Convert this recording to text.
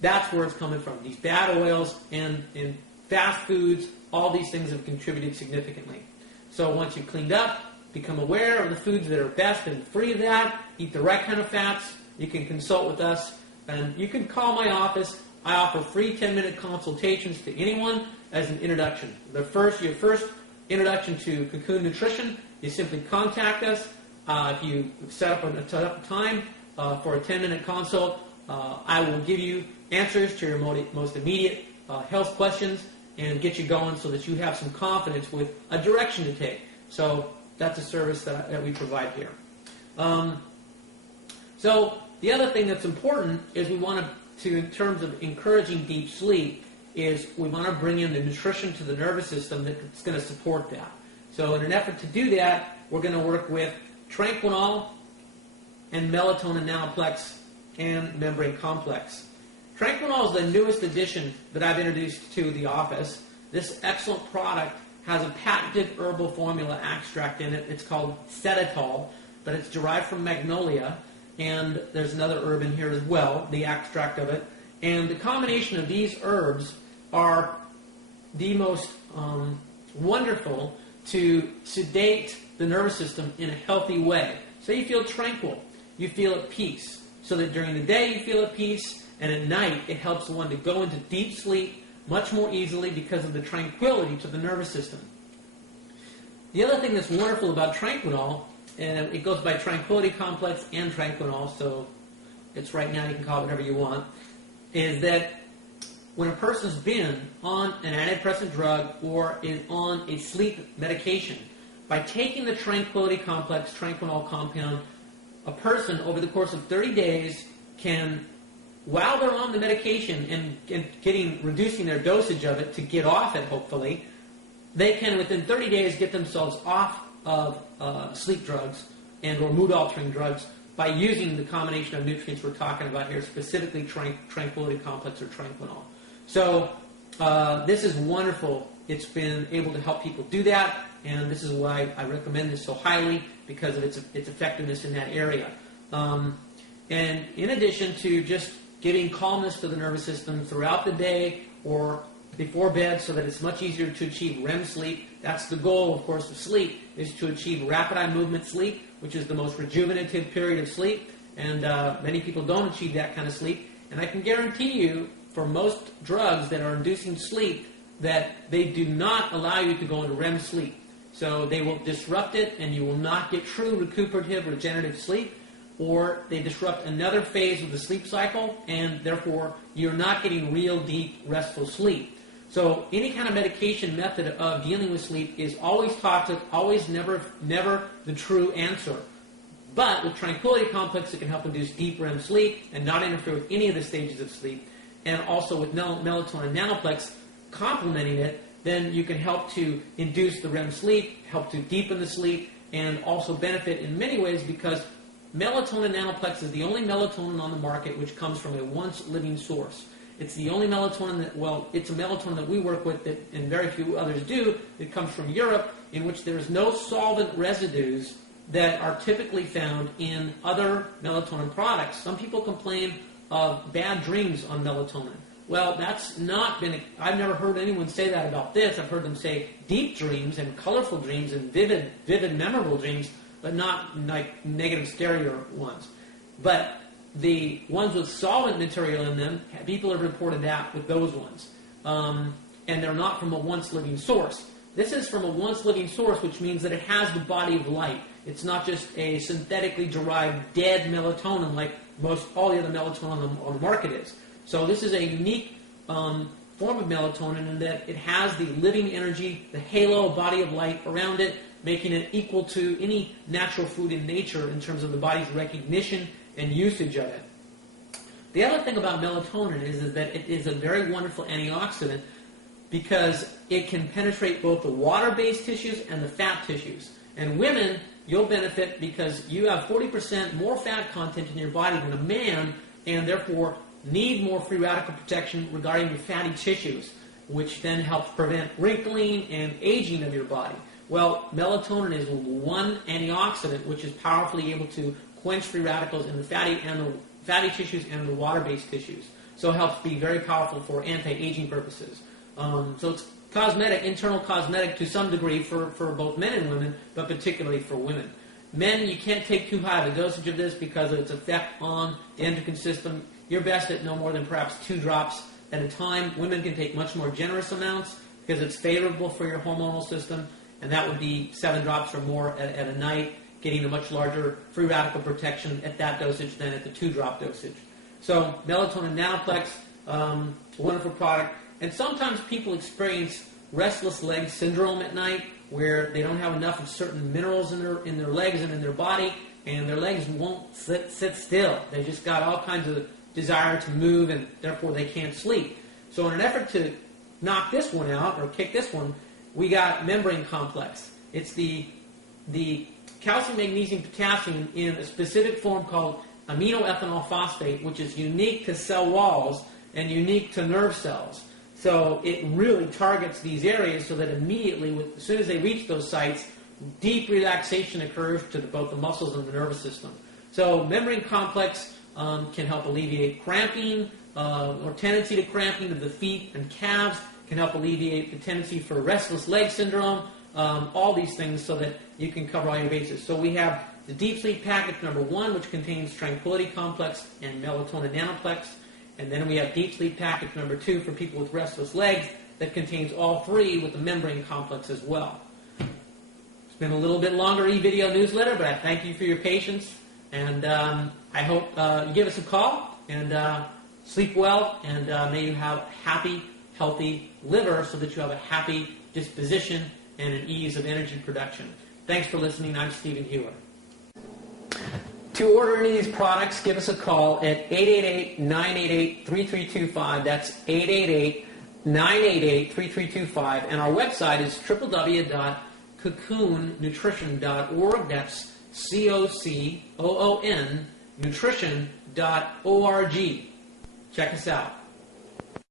That's where it's coming from. These bad oils and fast foods, all these things have contributed significantly. So once you've cleaned up, become aware of the foods that are best and free of that, eat the right kind of fats, you can consult with us, and you can call my office. I offer free 10-minute consultations to anyone as an introduction. Your first introduction to Cocoon Nutrition, you simply contact us. If you set up a time for a 10-minute consult, I will give you answers to your most immediate health questions and get you going so that you have some confidence with a direction to take. So that's a service that we provide here. So the other thing that's important is we want to, in terms of encouraging deep sleep, is we want to bring in the nutrition to the nervous system that's going to support that. So in an effort to do that, we're going to work with Tranquinol and Melatonin Nanoplex and Membrane Complex. Tranquinol is the newest addition that I've introduced to the office. This excellent product has a patented herbal formula extract in it. It's called Sedatol, but it's derived from magnolia, and there's another herb in here as well, the extract of it. And the combination of these herbs are the most wonderful to sedate the nervous system in a healthy way. So you feel tranquil, you feel at peace, so that during the day you feel at peace, and at night it helps one to go into deep sleep much more easily because of the tranquility to the nervous system. The other thing that's wonderful about Tranquinol, and it goes by Tranquility Complex and Tranquinol, so it's right now, you can call it whatever you want, is that when a person's been on an antidepressant drug or is on a sleep medication, by taking the Tranquility Complex Tranquinol compound, a person over the course of 30 days can, while they're on the medication and reducing their dosage of it to get off it, hopefully, they can within 30 days get themselves off of sleep drugs and or mood-altering drugs by using the combination of nutrients we're talking about here, specifically Tranquility Complex or Tranquinol. So this is wonderful. It's been able to help people do that, and this is why I recommend this so highly, because of its effectiveness in that area. And in addition to just giving calmness to the nervous system throughout the day or before bed so that it's much easier to achieve REM sleep. That's the goal, of course, of sleep, is to achieve rapid eye movement sleep, which is the most rejuvenative period of sleep. And many people don't achieve that kind of sleep. And I can guarantee you, for most drugs that are inducing sleep, that they do not allow you to go into REM sleep. So they will disrupt it, and you will not get true recuperative, regenerative sleep, or they disrupt another phase of the sleep cycle, and therefore you're not getting real, deep, restful sleep. So any kind of medication method of dealing with sleep is always toxic, always never the true answer. But with Tranquility Complex, it can help induce deep REM sleep and not interfere with any of the stages of sleep. And also with Melatonin Nanoplex complementing it, then you can help to induce the REM sleep, help to deepen the sleep, and also benefit in many ways because Melatonin Nanoplex is the only melatonin on the market which comes from a once-living source. It's the only melatonin that, well, it's a melatonin that we work with that, and very few others do, that comes from Europe, in which there is no solvent residues that are typically found in other melatonin products. Some people complain of bad dreams on melatonin. Well, that's not been, I've never heard anyone say that about this. I've heard them say deep dreams and colorful dreams and vivid, memorable dreams, but not like negative stereo ones. But the ones with solvent material in them, people have reported that with those ones. And they're not from a once-living source. This is from a once-living source, which means that it has the body of light. It's not just a synthetically derived dead melatonin like most all the other melatonin on the market is. So this is a unique form of melatonin in that it has the living energy, the halo body of light around it, making it equal to any natural food in nature in terms of the body's recognition and usage of it. The other thing about melatonin is that it is a very wonderful antioxidant because it can penetrate both the water-based tissues and the fat tissues. And women, you'll benefit because you have 40% more fat content in your body than a man, and therefore need more free radical protection regarding your fatty tissues, which then helps prevent wrinkling and aging of your body. Well, melatonin is one antioxidant which is powerfully able to quench free radicals in the fatty tissues and the water-based tissues. So it helps be very powerful for anti-aging purposes. So it's cosmetic, internal cosmetic to some degree for both men and women, but particularly for women. Men, you can't take too high of a dosage of this because of its effect on the endocrine system. You're best at no more than perhaps 2 drops at a time. Women can take much more generous amounts because it's favorable for your hormonal system, and that would be 7 drops or more at a night, getting a much larger free radical protection at that dosage than at the 2-drop dosage. So Melatonin Nanoplex, a wonderful product. And sometimes people experience restless leg syndrome at night, where they don't have enough of certain minerals in their legs and in their body, and their legs won't sit still. They just got all kinds of desire to move, and therefore they can't sleep. So in an effort to knock this one out, or kick this one, we got Membrane Complex. It's the calcium, magnesium, potassium in a specific form called aminoethanol phosphate, which is unique to cell walls and unique to nerve cells. So it really targets these areas so that immediately, as soon as they reach those sites, deep relaxation occurs to both the muscles and the nervous system. So Membrane Complex can help alleviate cramping or tendency to cramping of the feet and calves, can help alleviate the tendency for restless leg syndrome, all these things so that you can cover all your bases. So we have the Deep Sleep Package number 1, which contains Tranquility Complex and Melatonin Nanoplex. And then we have Deep Sleep Package number 2 for people with restless legs that contains all 3 with the Membrane Complex as well. It's been a little bit longer e-video newsletter, but I thank you for your patience. And I hope you give us a call and sleep well, and may you have a happy, healthy liver so that you have a happy disposition and an ease of energy production. Thanks for listening. I'm Stephen Hewer. To order any of these products, give us a call at 888-988-3325. That's 888-988-3325. And our website is www.cocoonnutrition.org. That's COCOON nutrition.org. Check us out.